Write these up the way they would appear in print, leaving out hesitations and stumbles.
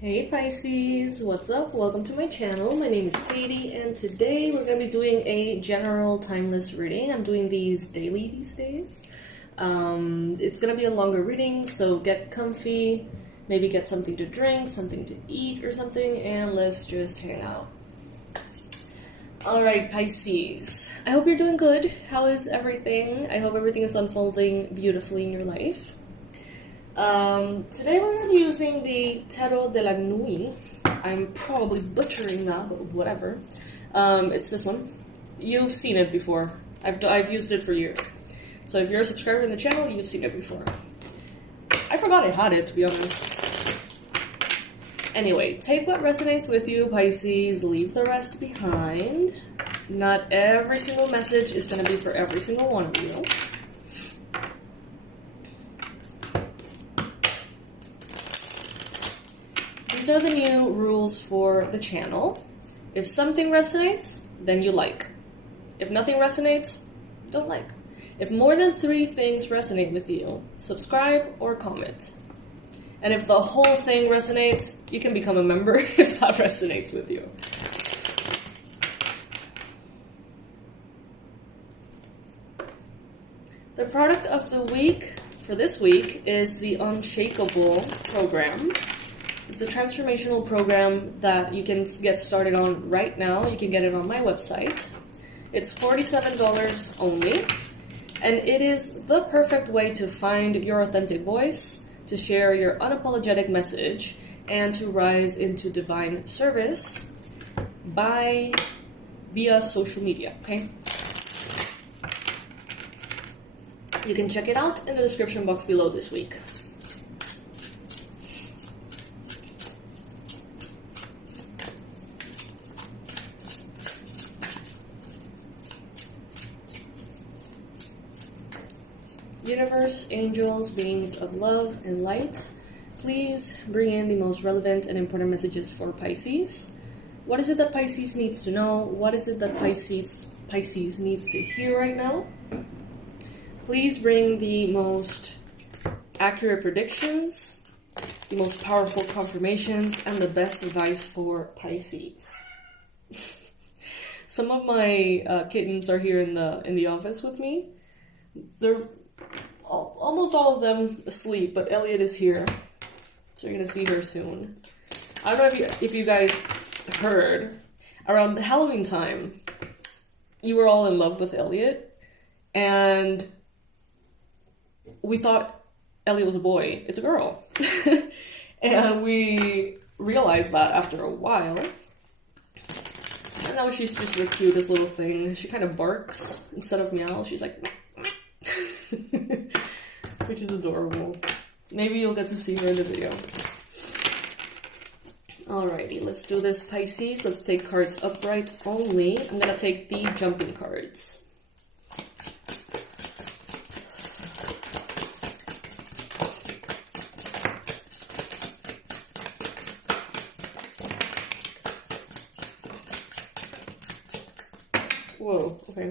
Hey Pisces, what's up? Welcome to my channel. My name is Katie and today we're going to be doing a general timeless reading. I'm doing these daily these days. It's going to be a longer reading, so get comfy, maybe get something to drink, something to eat or something, and let's just hang out. Alright Pisces, I hope you're doing good. How is everything? I hope everything is unfolding beautifully in your life. Today we're going to be using the 𝗬𝗨𝗦𝗦𝗦 de la Nuit. I'm probably butchering that, but whatever. It's this one. You've seen it before. I've used it for years. So if you're a subscriber in the channel, you've seen it before. I forgot I had it, to be honest. Anyway, take what resonates with you, Pisces. Leave the rest behind. Not every single message is going to be for every single one of you. These are the new rules for the channel. If something resonates, then you like. If nothing resonates, don't like. If more than 3 things resonate with you, subscribe or comment. And if the whole thing resonates, you can become a member if that resonates with you. The product of the week for this week is the UNSHAKEABLE program. It's a transformational program that you can get started on right now. You can get it on my website. It's $47 only, and it is the perfect way to find your authentic voice, to share your unapologetic message, and to rise into divine service via social media, okay? You can check it out in the description box below this week. Universe, angels, beings of love and light, please bring in the most relevant and important messages for Pisces. What is it that Pisces needs to know? What is it that Pisces needs to hear right now? Please bring the most accurate predictions, the most powerful confirmations, and the best advice for Pisces. Some of my kittens are here in the office with me. They're almost all of them asleep, but Elliot is here, so you're gonna see her soon. I don't know if you guys heard, around the Halloween time, you were all in love with Elliot, and we thought Elliot was a boy. It's a girl. And we realized that after a while. And now she's just the cutest little thing. She kind of barks instead of meow. She's like, meh, meh. Which is adorable. Maybe you'll get to see her in the video. Alrighty, let's do this, Pisces. Let's take cards upright only. I'm gonna take the jumping cards. Whoa, okay.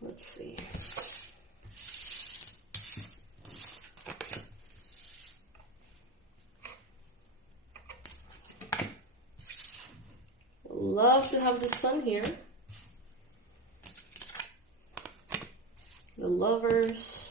Let's see. Love to have the sun here. The Lovers.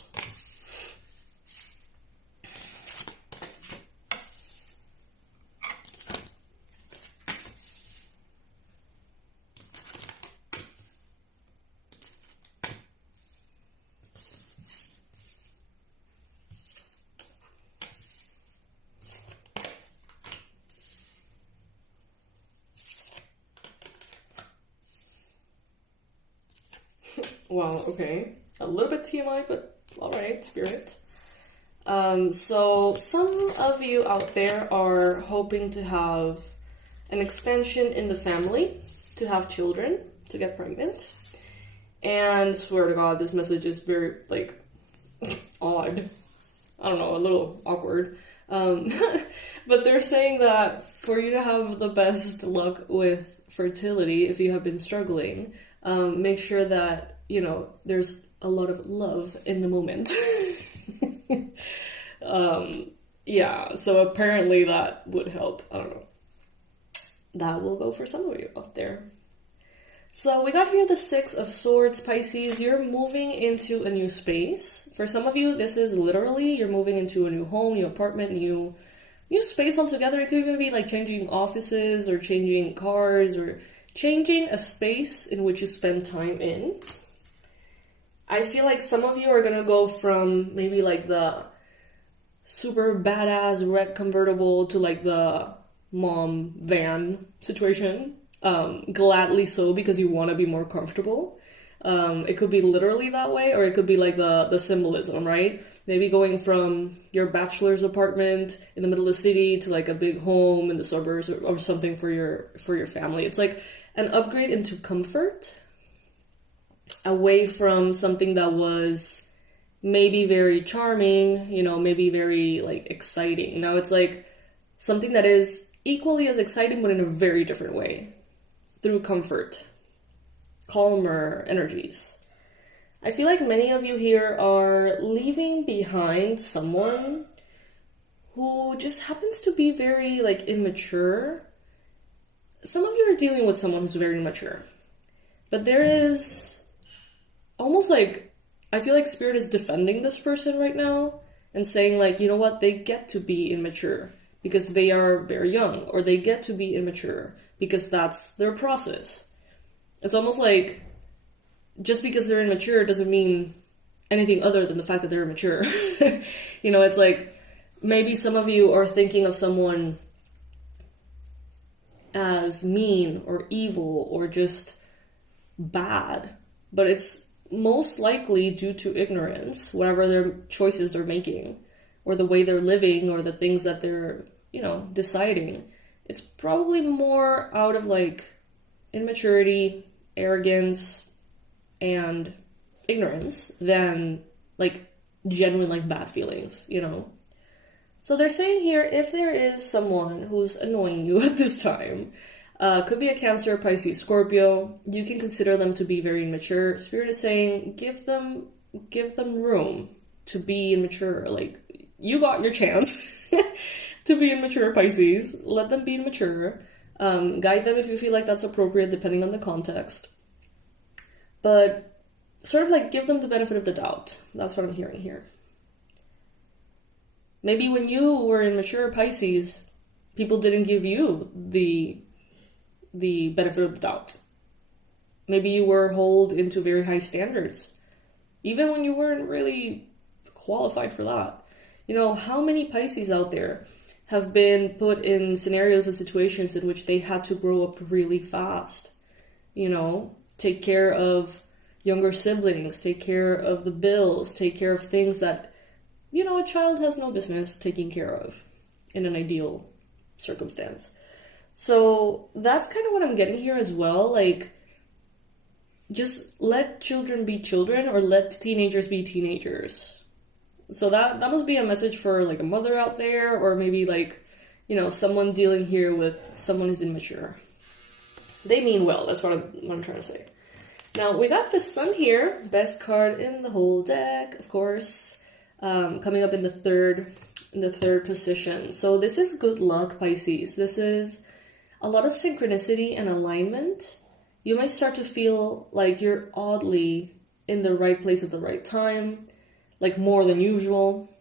Wow, okay. A little bit TMI, but alright, spirit. So some of you out there are hoping to have an expansion in the family, to have children, to get pregnant. And swear to God, this message is very, like, odd. I don't know, a little awkward. But they're saying that for you to have the best luck with fertility, if you have been struggling, make sure that, you know, there's a lot of love in the moment. Yeah, so apparently that would help. I don't know. That will go for some of you out there. So we got here the Six of Swords, Pisces. You're moving into a new space. For some of you, this is literally you're moving into a new home, new apartment, new space altogether. It could even be like changing offices or changing cars or changing a space in which you spend time in. I feel like some of you are gonna go from maybe like the super badass red convertible to like the mom van situation. Gladly so, because you want to be more comfortable. It could be literally that way, or it could be like the symbolism, right? Maybe going from your bachelor's apartment in the middle of the city to like a big home in the suburbs, or something for your family. It's like an upgrade into comfort, away from something that was maybe very charming, maybe very like exciting. Now it's like something that is equally as exciting, but in a very different way, through comfort, calmer energies. I feel like many of you here are leaving behind someone who just happens to be very like immature. Some of you are dealing with someone who's very immature, but there is almost like, I feel like Spirit is defending this person right now and saying like, you know what, they get to be immature because they are very young, or they get to be immature because that's their process. It's almost like just because they're immature doesn't mean anything other than the fact that they're immature. It's like maybe some of you are thinking of someone as mean or evil or just bad, but it's most likely due to ignorance, whatever their choices they're making, or the way they're living, or the things that they're, deciding. It's probably more out of like immaturity, arrogance, and ignorance than like genuine like bad feelings, So they're saying here, if there is someone who's annoying you at this time, could be a Cancer, Pisces, Scorpio, you can consider them to be very immature. Spirit is saying, give them room to be immature. Like, you got your chance to be immature, Pisces. Let them be immature. Guide them if you feel like that's appropriate, depending on the context. But sort of like give them the benefit of the doubt. That's what I'm hearing here. Maybe when you were immature, Pisces, people didn't give you the benefit of the doubt. Maybe you were held into very high standards, even when you weren't really qualified for that. How many Pisces out there have been put in scenarios and situations in which they had to grow up really fast? Take care of younger siblings, take care of the bills, take care of things that, a child has no business taking care of in an ideal circumstance. So that's kind of what I'm getting here as well. Like, just let children be children, or let teenagers be teenagers. So that must be a message for like a mother out there, or maybe like, someone dealing here with someone who's immature. They mean well. That's what I'm trying to say. Now we got the Sun here, best card in the whole deck, of course, coming up in the third position. So this is good luck, Pisces. This is a lot of synchronicity and alignment. You might start to feel like you're oddly in the right place at the right time, like more than usual.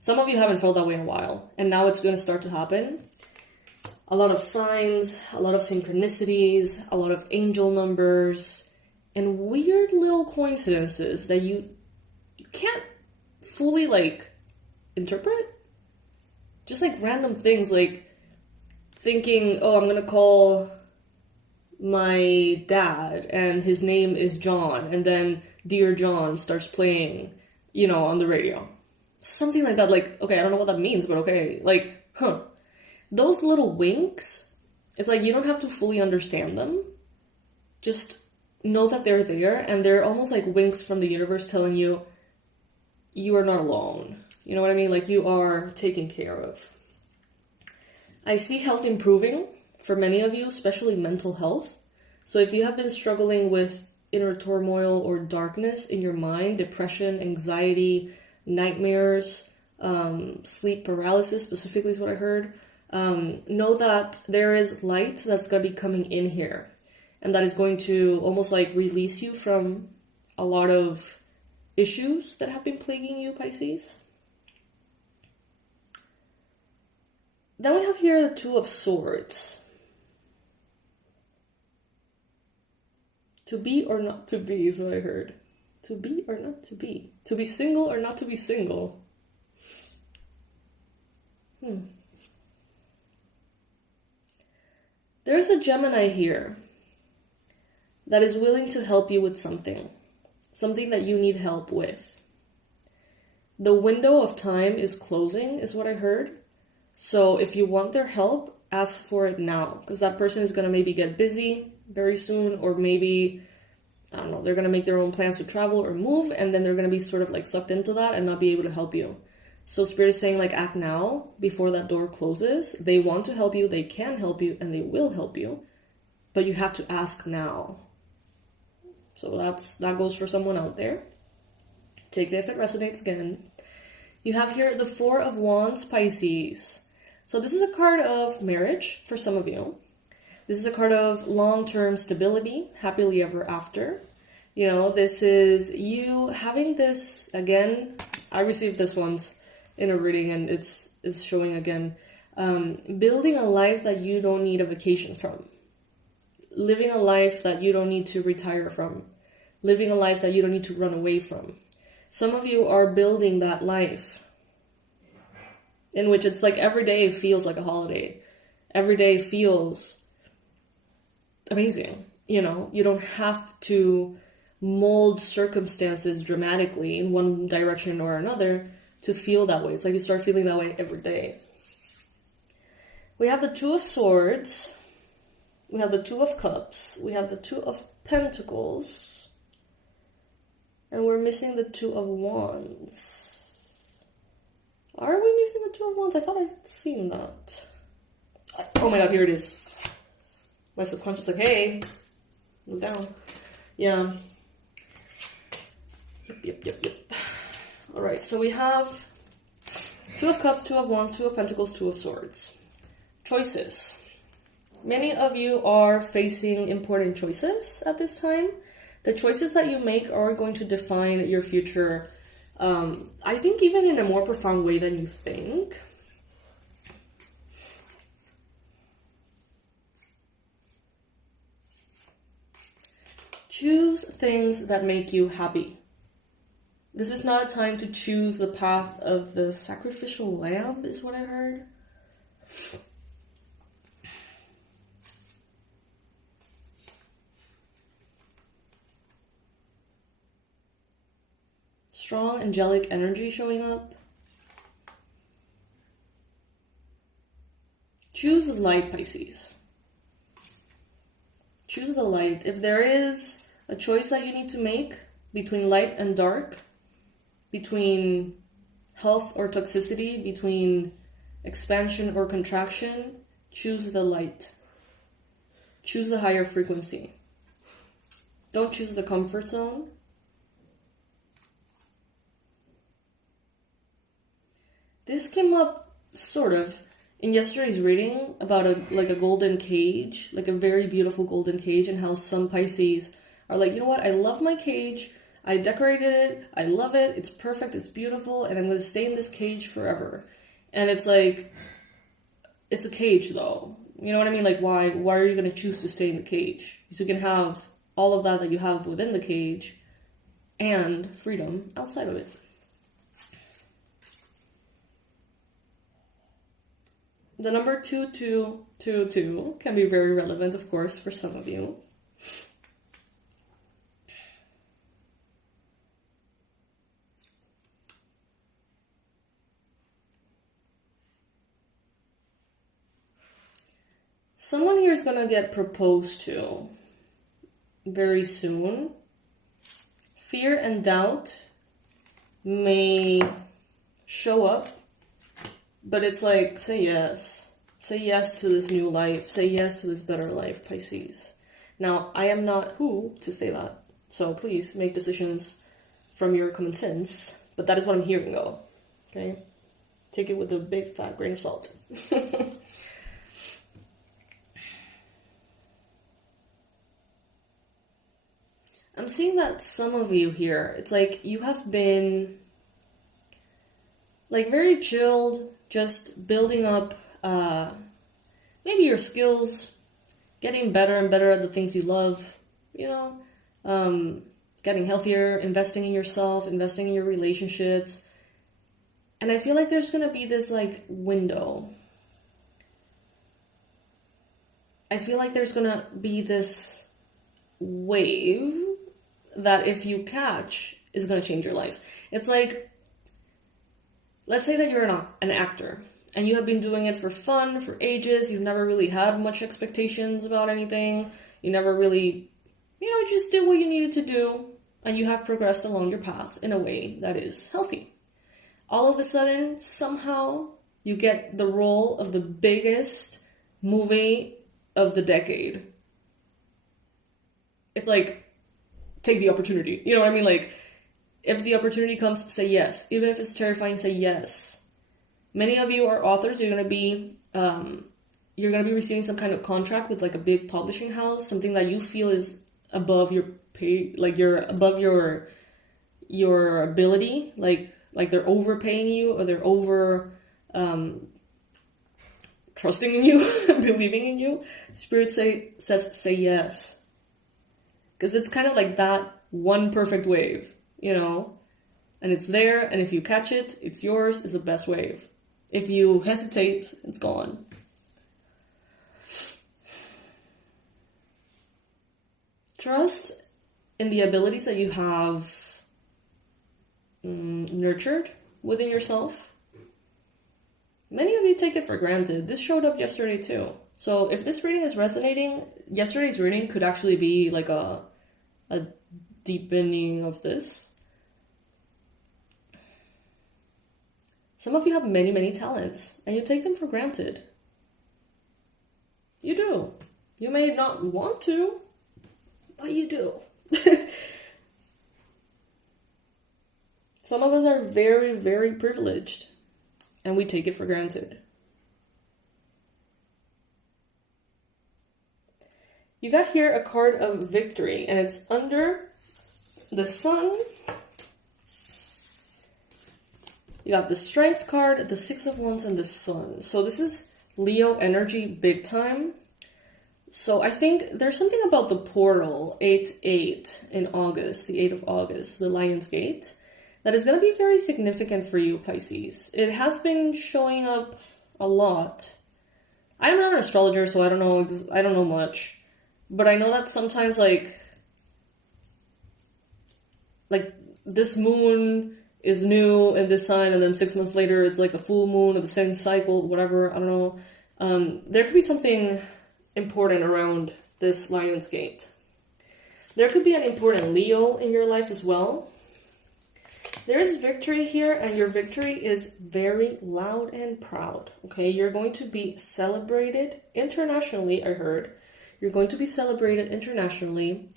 Some of you haven't felt that way in a while, and now it's going to start to happen. A lot of signs, a lot of synchronicities, a lot of angel numbers, and weird little coincidences that you can't fully like interpret. Just like random things, like thinking, oh, I'm going to call my dad and his name is John, and then Dear John starts playing, on the radio. Something like that. Like, okay, I don't know what that means, but okay. Like, those little winks, it's like you don't have to fully understand them. Just know that they're there, and they're almost like winks from the universe telling you, you are not alone. You know what I mean? Like, you are taken care of. I see health improving for many of you, especially mental health. So if you have been struggling with inner turmoil or darkness in your mind, depression, anxiety, nightmares, sleep paralysis specifically is what I heard. Know that there is light that's going to be coming in here, and that is going to almost like release you from a lot of issues that have been plaguing you, Pisces. Then we have here the Two of Swords. To be or not to be is what I heard. To be or not to be. To be single or not to be single. There's a Gemini here that is willing to help you with something. Something that you need help with. The window of time is closing, is what I heard. So if you want their help, ask for it now. Because that person is going to maybe get busy very soon, or maybe, I don't know, they're going to make their own plans to travel or move, and then they're going to be sort of like sucked into that and not be able to help you. So Spirit is saying, like, act now before that door closes. They want to help you, they can help you, and they will help you, but you have to ask now. So that goes for someone out there. Take it if it resonates again. You have here the Four of Wands, Pisces. So this is a card of marriage for some of you. This is a card of long-term stability, happily ever after. You know, this is you having this, again, I received this once in a reading and it's showing again. Building a life that you don't need a vacation from. Living a life that you don't need to retire from. Living a life that you don't need to run away from. Some of you are building that life in which it's like every day feels like a holiday. Every day feels amazing. You know, you don't have to mold circumstances dramatically in one direction or another to feel that way. It's like you start feeling that way every day. We have the Two of Swords. We have the Two of Cups. We have the Two of Pentacles. And we're missing the Two of Wands. Are we missing the Two of Wands? I thought I'd seen that. Oh my god, here it is. My subconscious like, hey, move down. Yeah. Yep. Alright, so we have Two of Cups, Two of Wands, Two of Pentacles, Two of Swords. Choices. Many of you are facing important choices at this time. The choices that you make are going to define your future, I think even in a more profound way than you think. Choose things that make you happy. This is not a time to choose the path of the sacrificial lamb, is what I heard. Strong angelic energy showing up. Choose the light, Pisces. Choose the light. If there is a choice that you need to make between light and dark, between health or toxicity, between expansion or contraction, choose the light. Choose the higher frequency. Don't choose the comfort zone. This came up sort of in yesterday's reading about a golden cage, like a very beautiful golden cage, and how some Pisces are like, you know what, I love my cage, I decorated it, I love it, it's perfect, it's beautiful, and I'm going to stay in this cage forever. And it's like, it's a cage though. You know what I mean? Like, why are you going to choose to stay in the cage? Because you can have all of that you have within the cage and freedom outside of it. The number 2222 can be very relevant, of course, for some of you. Someone here is going to get proposed to very soon. Fear and doubt may show up. But it's like, say yes. Say yes to this new life. Say yes to this better life, Pisces. Now, I am not who to say that. So please make decisions from your common sense. But that is what I'm hearing, though. Okay? Take it with a big fat grain of salt. I'm seeing that some of you here, it's like you have been like very chilled, just building up maybe your skills, getting better and better at the things you love, you know, getting healthier, investing in yourself, investing in your relationships. And I feel like there's going to be this like window. I feel like there's going to be this wave that if you catch is going to change your life. It's like, let's say that you're an actor and you have been doing it for fun for ages. You've never really had much expectations about anything. You never really, you just did what you needed to do, and you have progressed along your path in a way that is healthy. All of a sudden, somehow, you get the role of the biggest movie of the decade. It's like, take the opportunity. You know what I mean? Like, if the opportunity comes, say yes. Even if it's terrifying, say yes. Many of you are authors. You're gonna be receiving some kind of contract with like a big publishing house, something that you feel is above your pay, like you're above your ability, like they're overpaying you, or they're over trusting in you, believing in you. Spirit says say yes. Because it's kind of like that one perfect wave, and it's there, and if you catch it, it's yours, it's the best wave. If you hesitate, it's gone. Trust in the abilities that you have nurtured within yourself. Many of you take it for granted. This showed up yesterday too. So if this reading is resonating, yesterday's reading could actually be like a deepening of this. Some of you have many, many talents, and you take them for granted. You do. You may not want to, but you do. Some of us are very, very privileged, and we take it for granted. You got here a card of victory, and it's under the sun. You got the Strength card, the Six of Wands, and the Sun. So this is Leo energy big time. So I think there's something about the portal 8/8 in August, the 8th of August, the Lion's Gate, that is going to be very significant for you, Pisces. It has been showing up a lot. I'm not an astrologer, so I don't know much. But I know that sometimes like this moon is new in this sign, and then 6 months later it's like the full moon of the same cycle, whatever, I don't know. There could be something important around this Lion's Gate. There could be an important Leo in your life as well. There is victory here, and your victory is very loud and proud, okay? You're going to be celebrated internationally, I heard. You're going to be celebrated internationally.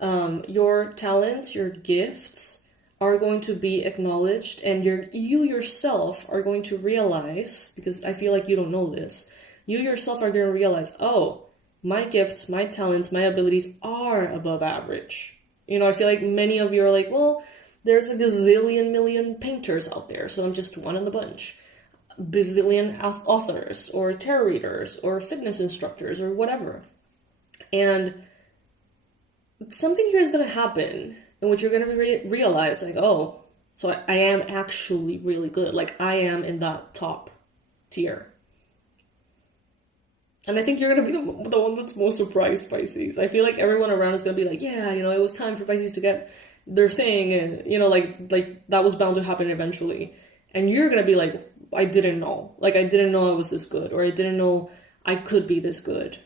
Your talents, your gifts are going to be acknowledged, and you yourself are going to realize, because I feel like you don't know this, you yourself are going to realize, oh, my gifts, my talents, my abilities are above average. I feel like many of you are like, well, there's a gazillion million painters out there, so I'm just one in the bunch. Bazillion authors, or tarot readers, or fitness instructors, or whatever. And something here is going to happen in which you're going to realize, like, oh, so I am actually really good. Like, I am in that top tier. And I think you're going to be the one that's most surprised, Pisces. I feel like everyone around is going to be like, yeah, it was time for Pisces to get their thing. And, like that was bound to happen eventually. And you're going to be like, I didn't know. Like, I didn't know I was this good. Or I didn't know I could be this good.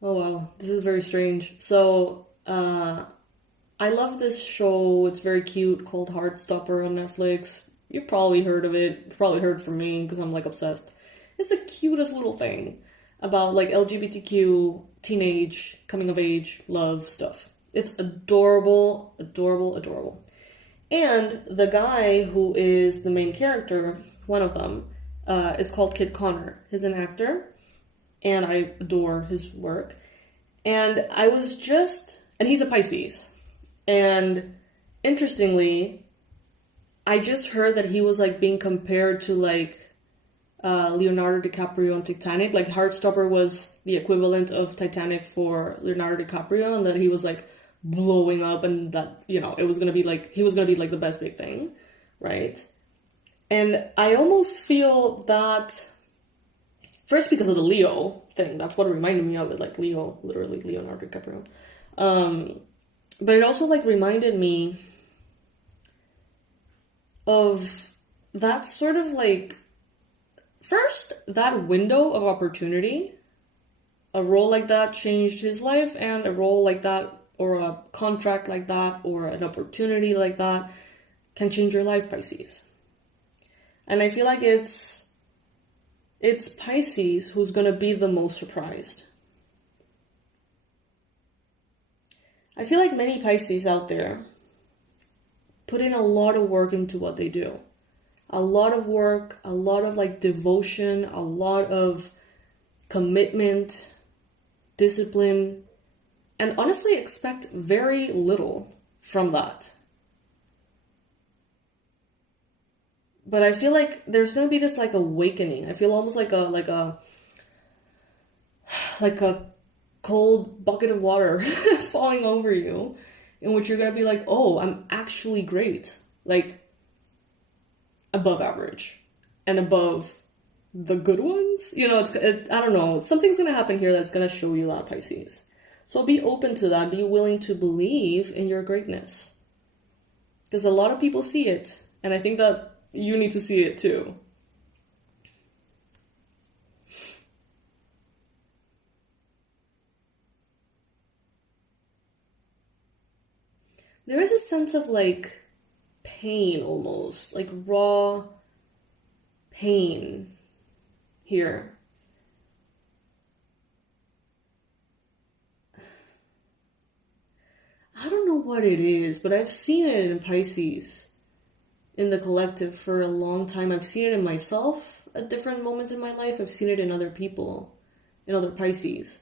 Oh wow, this is very strange. So, I love this show. It's very cute, called Heartstopper on Netflix. You've probably heard of it. You've probably heard from me because I'm like obsessed. It's the cutest little thing. about like LGBTQ, teenage, coming of age, love stuff. It's adorable, adorable, adorable. And the guy who is the main character, one of them, is called Kit Connor. He's an actor, and I adore his work. And and he's a Pisces. And interestingly, I just heard that he was like being compared to like Leonardo DiCaprio on Titanic. Like Heartstopper was the equivalent of Titanic for Leonardo DiCaprio, and that he was like blowing up, and that, you know, it was gonna be like, he was gonna be like the best big thing, right? And I almost feel that, first because of the Leo thing, that's what it reminded me of it, like Leo, literally Leonardo DiCaprio. But it also like reminded me of that sort of like, first, that window of opportunity, a role like that changed his life, and a role like that, or a contract like that, or an opportunity like that can change your life, Pisces. And I feel like it's Pisces who's going to be the most surprised. I feel like many Pisces out there put in a lot of work into what they do. A lot of work, a lot of like devotion, a lot of commitment, discipline, and honestly expect very little from that. But I feel like there's going to be this like awakening. I feel almost like a cold bucket of water falling over you, in which you're going to be like, oh, I'm actually great. Like above average and above the good ones. You know, I don't know. Something's going to happen here that's going to show you that, Pisces. So be open to that. Be willing to believe in your greatness. Because a lot of people see it. And I think that you need to see it too. There is a sense of like pain almost. Like raw pain here. I don't know what it is, but I've seen it in Pisces, in the collective, for a long time. I've seen it in myself at different moments in my life. I've seen it in other people, in other Pisces.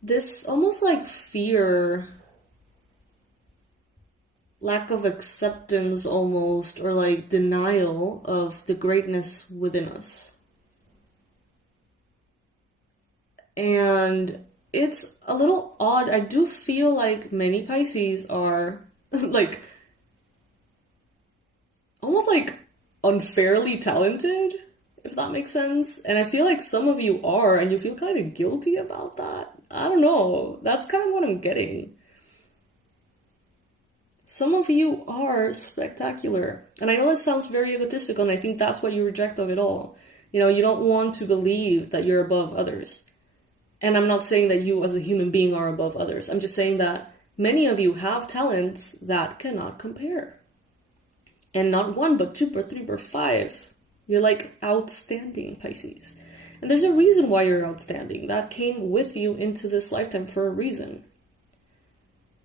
This almost like fear, lack of acceptance almost, or like denial of the greatness within us. And it's a little odd. I do feel like many Pisces are like almost like unfairly talented, if that makes sense. And I feel like some of you are, and you feel kind of guilty about that. I don't know. That's kind of what I'm getting. Some of you are spectacular. And I know that sounds very egotistical, and I think that's what you reject of it all. You know, you don't want to believe that you're above others. And I'm not saying that you as a human being are above others. I'm just saying that many of you have talents that cannot compare. And not one, but two, but three, but five. You're like outstanding, Pisces. And there's a reason why you're outstanding. That came with you into this lifetime for a reason.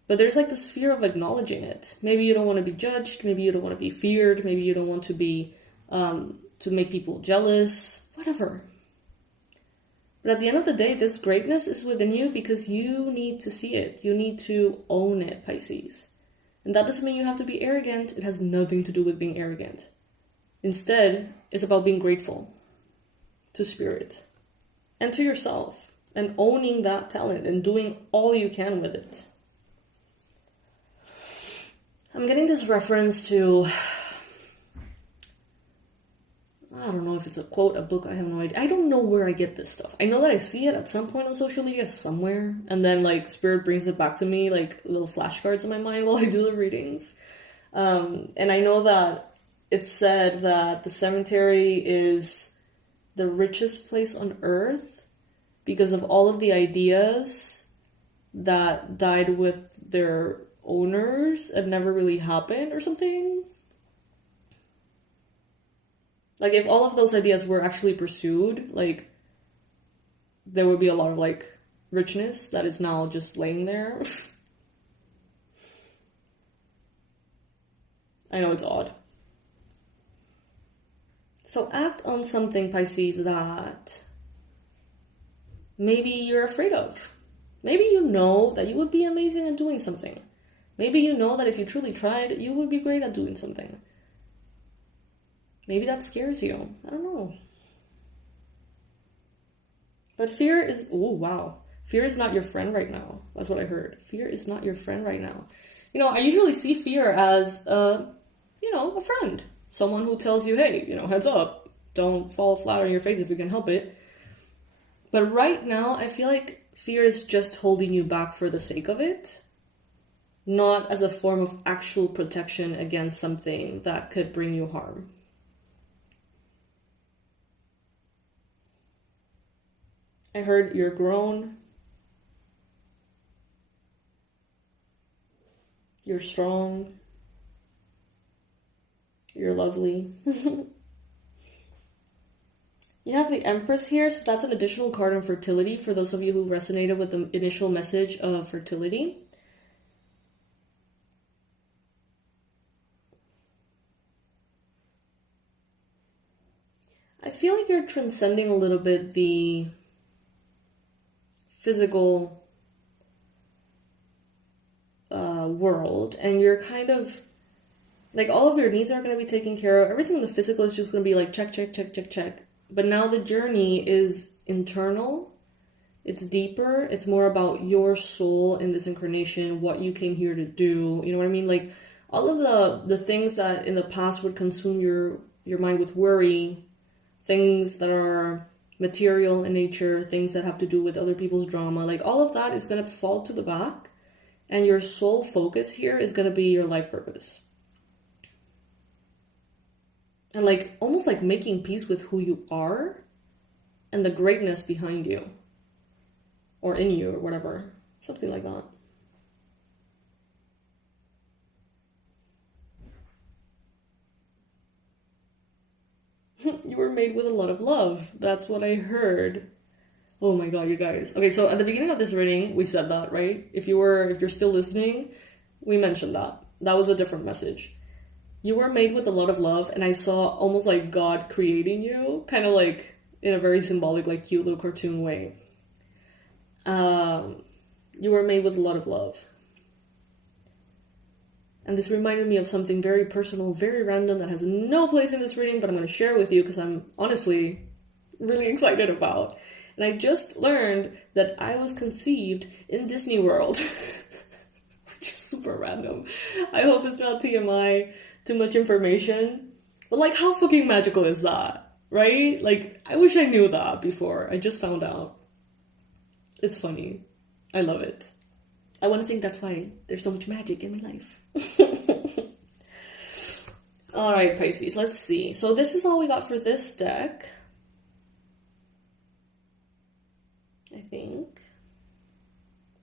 But there's like this fear of acknowledging it. Maybe you don't want to be judged. Maybe you don't want to be feared. Maybe you don't want to be, to make people jealous. Whatever. But at the end of the day, this greatness is within you because you need to see it. You need to own it, Pisces. And that doesn't mean you have to be arrogant. It has nothing to do with being arrogant. Instead, it's about being grateful to spirit and to yourself, and owning that talent and doing all you can with it. I'm getting this reference to, I don't know if it's a quote, a book, I have no idea. I don't know where I get this stuff. I know that I see it at some point on social media somewhere, and then like spirit brings it back to me like little flashcards in my mind while I do the readings. And I know that it's said that the cemetery is the richest place on earth because of all of the ideas that died with their owners and never really happened or something. Like, if all of those ideas were actually pursued, like, there would be a lot of like richness that is now just laying there. I know it's odd. So act on something, Pisces, that maybe you're afraid of. Maybe you know that you would be amazing at doing something. Maybe you know that if you truly tried, you would be great at doing something. Maybe that scares you. I don't know. But fear is, oh wow. Fear is not your friend right now. That's what I heard. Fear is not your friend right now. You know, I usually see fear as, a friend. Someone who tells you, hey, heads up. Don't fall flat on your face if you can help it. But right now, I feel like fear is just holding you back for the sake of it. Not as a form of actual protection against something that could bring you harm. I heard you're grown. You're strong. You're lovely. You have the Empress here, so that's an additional card on fertility for those of you who resonated with the initial message of fertility. I feel like you're transcending a little bit the physical world, and you're kind of like all of your needs are going to be taken care of. Everything in the physical is just going to be like check, check, check, check, check. But now the journey is internal. It's deeper. It's more about your soul in this incarnation, what you came here to do. You know what I mean? Like all of the things that in the past would consume your mind with worry, things that are material in nature, things that have to do with other people's drama, like all of that is going to fall to the back, and your sole focus here is going to be your life purpose. And like almost like making peace with who you are and the greatness behind you or in you or whatever, something like that. You were made with a lot of love. That's what I heard. Oh my god, you guys. Okay, so at the beginning of this reading, we said that, right? If you're still listening, we mentioned that. That was a different message. You were made with a lot of love, and I saw almost like God creating you, kind of like in a very symbolic, like cute little cartoon way. You were made with a lot of love. And this reminded me of something very personal, very random, that has no place in this reading, but I'm going to share with you because I'm honestly really excited about. And I just learned that I was conceived in Disney World. Which is super random. I hope it's not TMI, too much information. But like, how fucking magical is that? Right? Like, I wish I knew that before. I just found out. It's funny. I love it. I want to think that's why there's so much magic in my life. Alright, Pisces, let's see. So this is all we got for this deck. I think.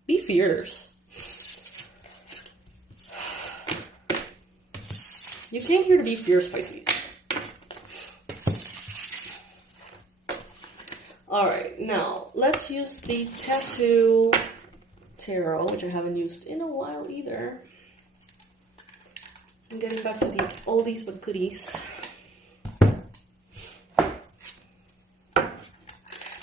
Be fierce. You came here to be fierce, Pisces. Alright, now let's use the Tattoo Tarot, which I haven't used in a while either. I'm getting back to the oldies but goodies.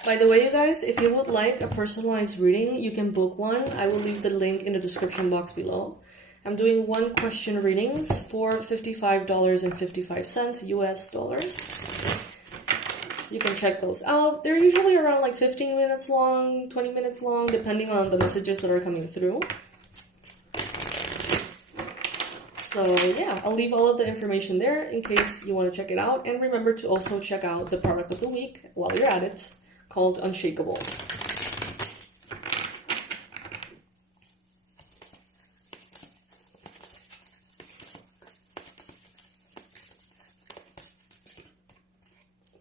By the way, you guys, if you would like a personalized reading, you can book one. I will leave the link in the description box below. I'm doing one question readings for $55.55 US dollars. You can check those out. They're usually around like 15 minutes long, 20 minutes long, depending on the messages that are coming through. So yeah, I'll leave all of the information there in case you want to check it out. And remember to also check out the product of the week while you're at it, called Unshakable.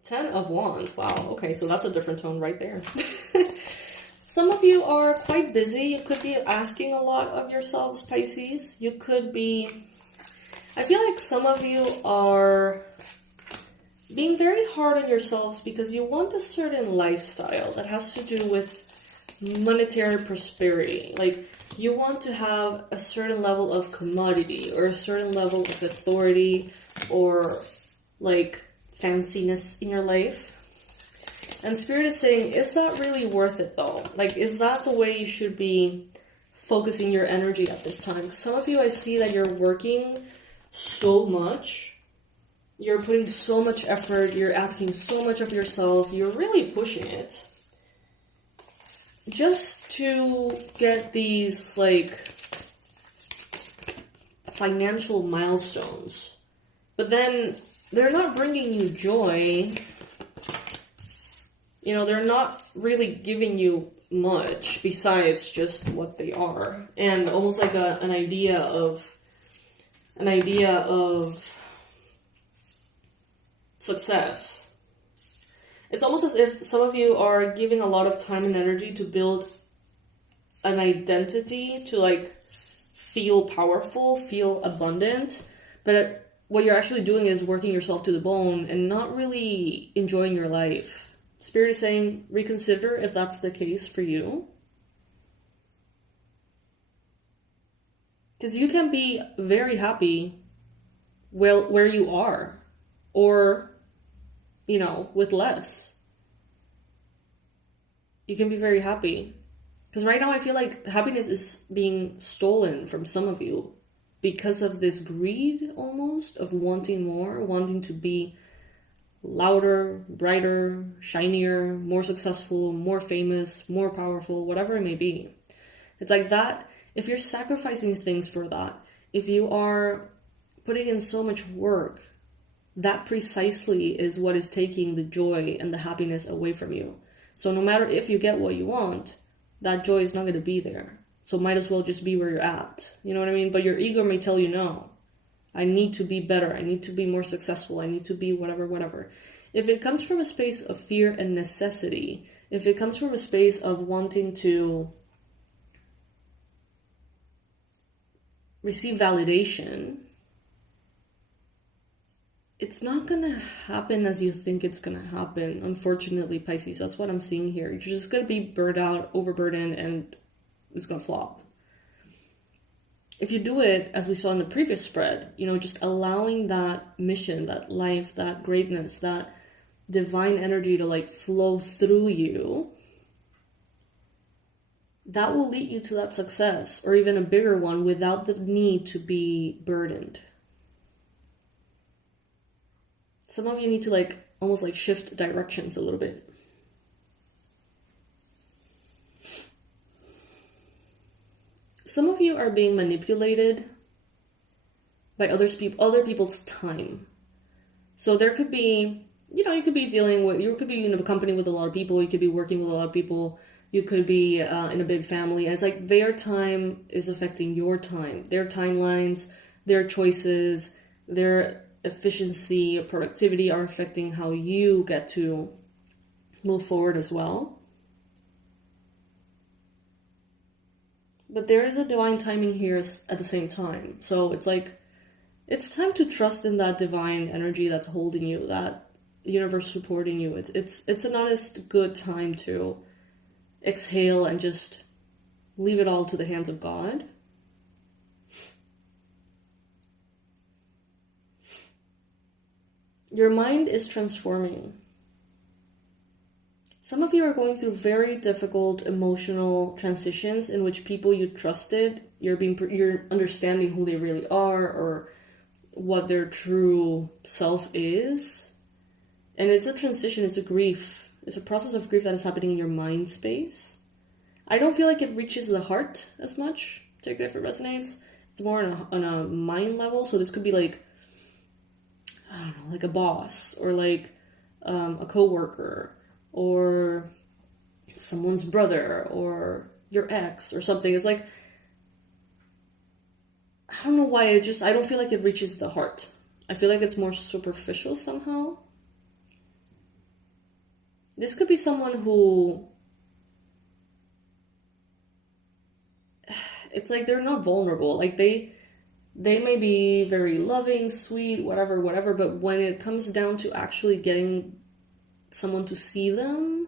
Ten of Wands. Wow. Okay, so that's a different tone right there. Some of you are quite busy. You could be asking a lot of yourselves, Pisces. You could be... I feel like some of you are being very hard on yourselves because you want a certain lifestyle that has to do with monetary prosperity. Like, you want to have a certain level of commodity or a certain level of authority or like fanciness in your life. And Spirit is saying, is that really worth it though? Like, is that the way you should be focusing your energy at this time? Some of you, I see that you're working so much. You're putting so much effort. You're asking so much of yourself. You're really pushing it. Just to get these, like, financial milestones. But then they're not bringing you joy. You know, they're not really giving you much besides just what they are. And almost like an idea of success. It's almost as if some of you are giving a lot of time and energy to build an identity, to like feel powerful, feel abundant, but what you're actually doing is working yourself to the bone and not really enjoying your life. Spirit is saying, reconsider if that's the case for you. Because you can be very happy where you are, or, you know, with less. You can be very happy. Because right now I feel like happiness is being stolen from some of you because of this greed almost of wanting more, wanting to be louder, brighter, shinier, more successful, more famous, more powerful, whatever it may be. It's like that. If you're sacrificing things for that, if you are putting in so much work, that precisely is what is taking the joy and the happiness away from you. So no matter if you get what you want, that joy is not going to be there. So might as well just be where you're at. You know what I mean? But your ego may tell you, no, I need to be better. I need to be more successful. I need to be whatever. If it comes from a space of fear and necessity, if it comes from a space of wanting to receive validation, it's not going to happen as you think it's going to happen. Unfortunately, Pisces, that's what I'm seeing here. You're just going to be burned out, overburdened, and it's going to flop. If you do it, as we saw in the previous spread, you know, just allowing that mission, that life, that greatness, that divine energy to like flow through you, that will lead you to that success or even a bigger one without the need to be burdened. Some of you need to like almost like shift directions a little bit. Some of you are being manipulated by other people's time. So there could be, you know, you could be in a company with a lot of people, you could be working with a lot of people, you could be in a big family, and it's like their time is affecting your time. Their timelines, their choices, their efficiency, productivity are affecting how you get to move forward as well. But there is a divine timing here at the same time. So it's like, it's time to trust in that divine energy that's holding you, that universe supporting you. It's an honest, good time to exhale and just leave it all to the hands of God. Your mind is transforming. Some of you are going through very difficult emotional transitions in which people you trusted, you're understanding who they really are or what their true self is. And it's a transition, it's a grief. It's a process of grief that is happening in your mind space. I don't feel like it reaches the heart as much. Take it if it resonates. It's more on a mind level. So this could be like, I don't know, like a boss or like a coworker or someone's brother or your ex or something. It's like, I don't know why, I don't feel like it reaches the heart. I feel like it's more superficial somehow. This could be someone who, it's like they're not vulnerable. Like they They may be very loving, sweet, whatever, but when it comes down to actually getting someone to see them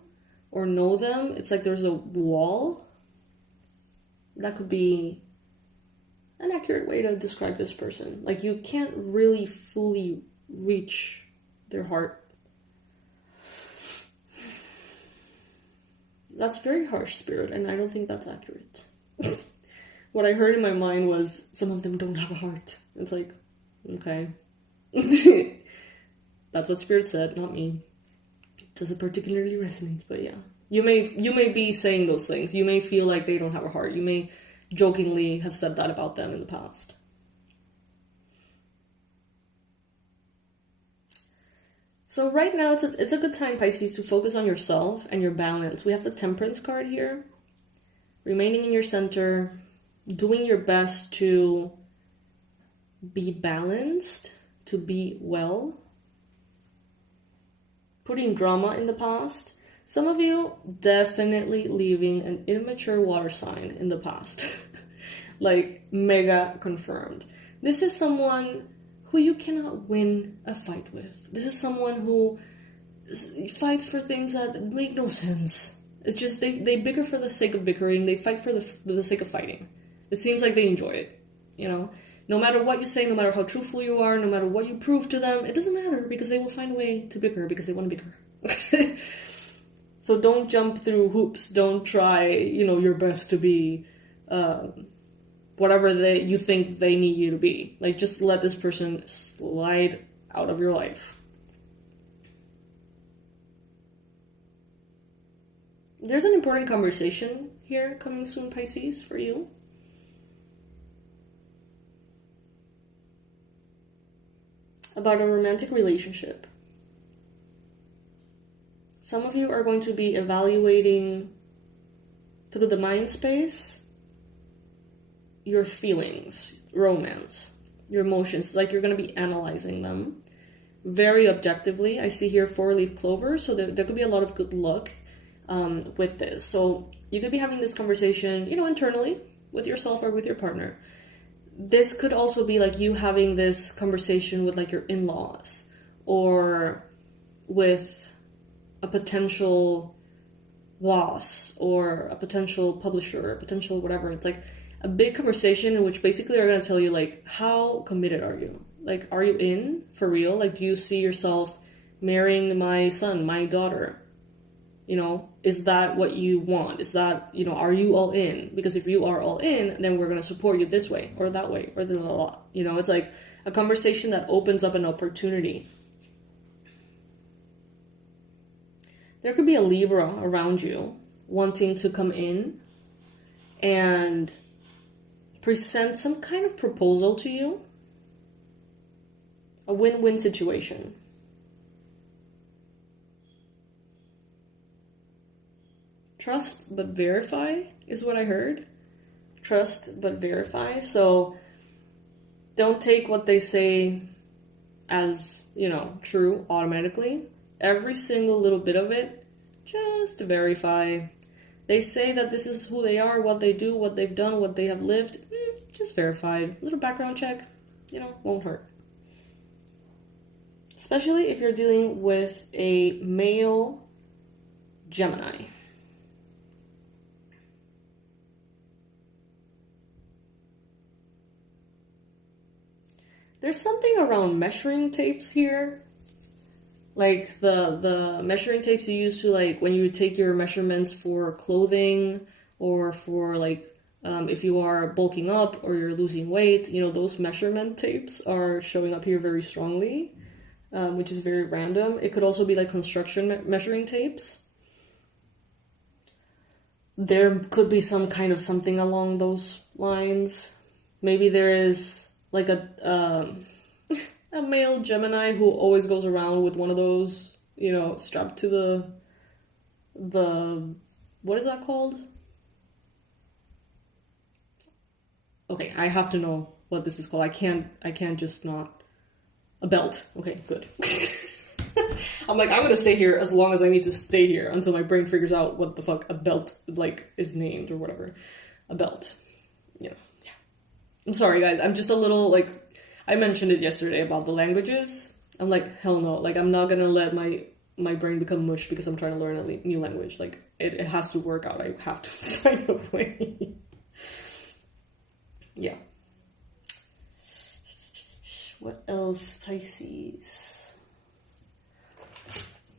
or know them, it's like there's a wall. That could be an accurate way to describe this person. Like, you can't really fully reach their heart. That's very harsh, Spirit, and I don't think that's accurate. What I heard in my mind was, some of them don't have a heart. It's like, okay. That's what Spirit said, not me. Doesn't particularly resonate, but yeah. You may be saying those things. You may feel like they don't have a heart. You may jokingly have said that about them in the past. So right now, it's a good time, Pisces, to focus on yourself and your balance. We have the Temperance card here. Remaining in your center, doing your best to be balanced, to be well. Putting drama in the past. Some of you definitely leaving an immature water sign in the past. Like, mega confirmed. This is someone who you cannot win a fight with. This is someone who fights for things that make no sense. It's just they bicker for the sake of bickering. They fight for the sake of fighting. It seems like they enjoy it, you know? No matter what you say, no matter how truthful you are, no matter what you prove to them, it doesn't matter, because they will find a way to bicker because they want to bicker. So don't jump through hoops. Don't try, your best to be whatever you think they need you to be. Like, just let this person slide out of your life. There's an important conversation here coming soon, Pisces, for you. About a romantic relationship. Some of you are going to be evaluating through the mind space your feelings, romance, your emotions. Like, you're going to be analyzing them very objectively. I see here 4-leaf clover, so there could be a lot of good luck with this. So you could be having this conversation, internally with yourself or with your partner. This could also be like you having this conversation with like your in-laws or with a potential boss or a potential publisher or a potential whatever. It's like a big conversation in which basically are going to tell you, like, how committed are you? Like, are you in for real? Like, do you see yourself marrying my son, my daughter? Is that what you want? Is that, are you all in? Because if you are all in, then we're going to support you this way or that way or blah. It's like a conversation that opens up an opportunity. There could be a Libra around you wanting to come in and present some kind of proposal to you. A win-win situation. Trust but verify is what I heard. Trust but verify. So don't take what they say as, true automatically. Every single little bit of it, just verify. They say that this is who they are, what they do, what they've done, what they have lived. Just verify. A little background check, won't hurt. Especially if you're dealing with a male Gemini. There's something around measuring tapes here. Like the measuring tapes you use to, like, when you take your measurements for clothing or for, like, if you are bulking up or you're losing weight, those measurement tapes are showing up here very strongly, which is very random. It could also be like construction measuring tapes. There could be some kind of something along those lines. Maybe there is like a male Gemini who always goes around with one of those, strapped to the what is that called? Okay, I have to know what this is called. I can't just not. A belt. Okay, good. I'm like, I'm gonna stay here as long as I need to stay here until my brain figures out what the fuck a belt, like, is named or whatever. A belt. Yeah. I'm sorry, guys. I'm just a little, like, I mentioned it yesterday about the languages. I'm like, hell no. Like, I'm not gonna let my brain become mush because I'm trying to learn a new language. Like, it has to work out. I have to find a way. Yeah. What else, Pisces?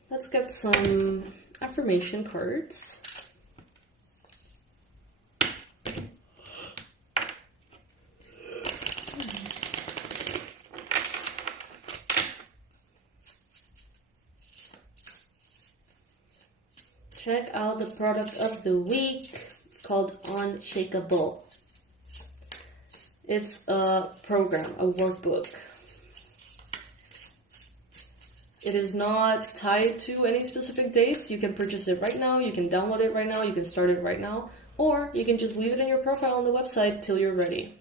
Let's get some affirmation cards. Check out the product of the week. It's called UNSHAKEABLE. It's a program, a workbook. It is not tied to any specific dates. You can purchase it right now. You can download it right now. You can start it right now. Or you can just leave it in your profile on the website till you're ready.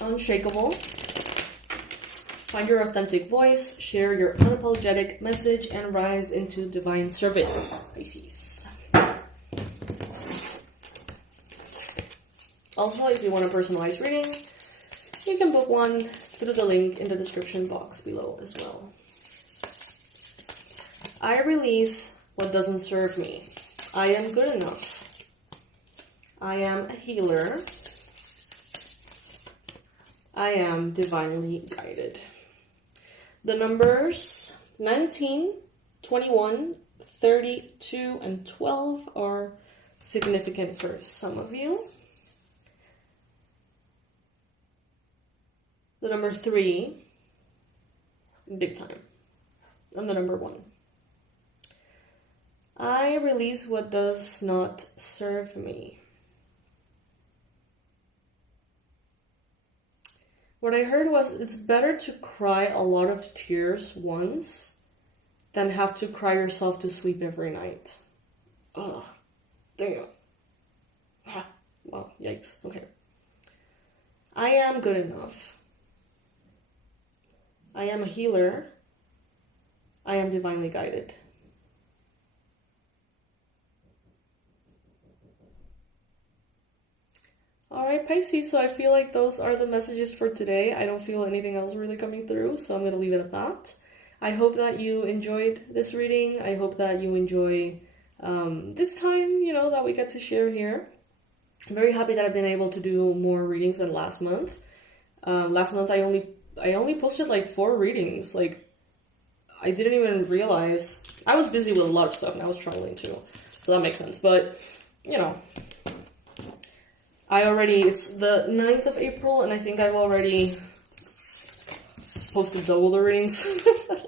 Unshakable. Find your authentic voice, share your unapologetic message, and rise into divine service, Pisces. Also, if you want a personalized reading, you can book one through the link in the description box below as well. I release what doesn't serve me. I am good enough. I am a healer. I am divinely guided. The numbers 19, 21, 32, and 12 are significant for some of you. The number 3, big time. And the number 1. I release what does not serve me. What I heard was it's better to cry a lot of tears once than have to cry yourself to sleep every night. Ugh. Damn. Ah, wow, yikes. Okay. I am good enough. I am a healer. I am divinely guided. Alright, Pisces, so I feel like those are the messages for today. I don't feel anything else really coming through, so I'm going to leave it at that. I hope that you enjoyed this reading. I hope that you enjoy this time, that we get to share here. I'm very happy that I've been able to do more readings than last month. Last month I only posted like 4 readings. Like, I didn't even realize. I was busy with a lot of stuff and I was traveling too, so that makes sense. But, it's the 9th of April, and I think I've already posted double the readings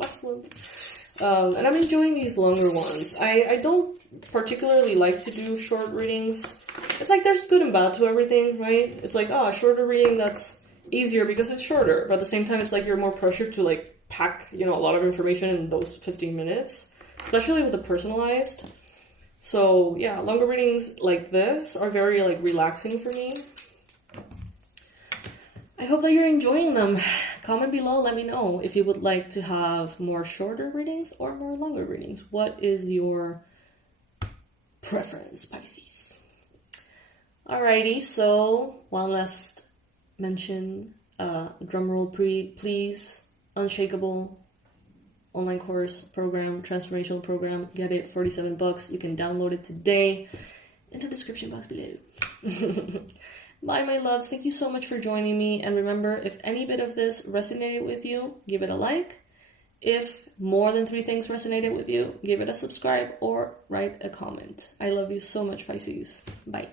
last month. And I'm enjoying these longer ones. I don't particularly like to do short readings. It's like there's good and bad to everything, right? It's like, a shorter reading, that's easier because it's shorter. But at the same time, it's like you're more pressured to like pack, a lot of information in those 15 minutes, especially with the personalized. So yeah, longer readings like this are very like relaxing for me. I hope that you're enjoying them. Comment below, let me know if you would like to have more shorter readings or more longer readings. What is your preference, Pisces? Alrighty, so one last mention, drumroll please, Unshakable online course program, transformational program. Get it, $47. You can download it today in the description box below. Bye, my loves. Thank you so much for joining me. And remember, if any bit of this resonated with you, give it a like. If more than 3 things resonated with you, give it a subscribe or write a comment. I love you so much, Pisces. Bye.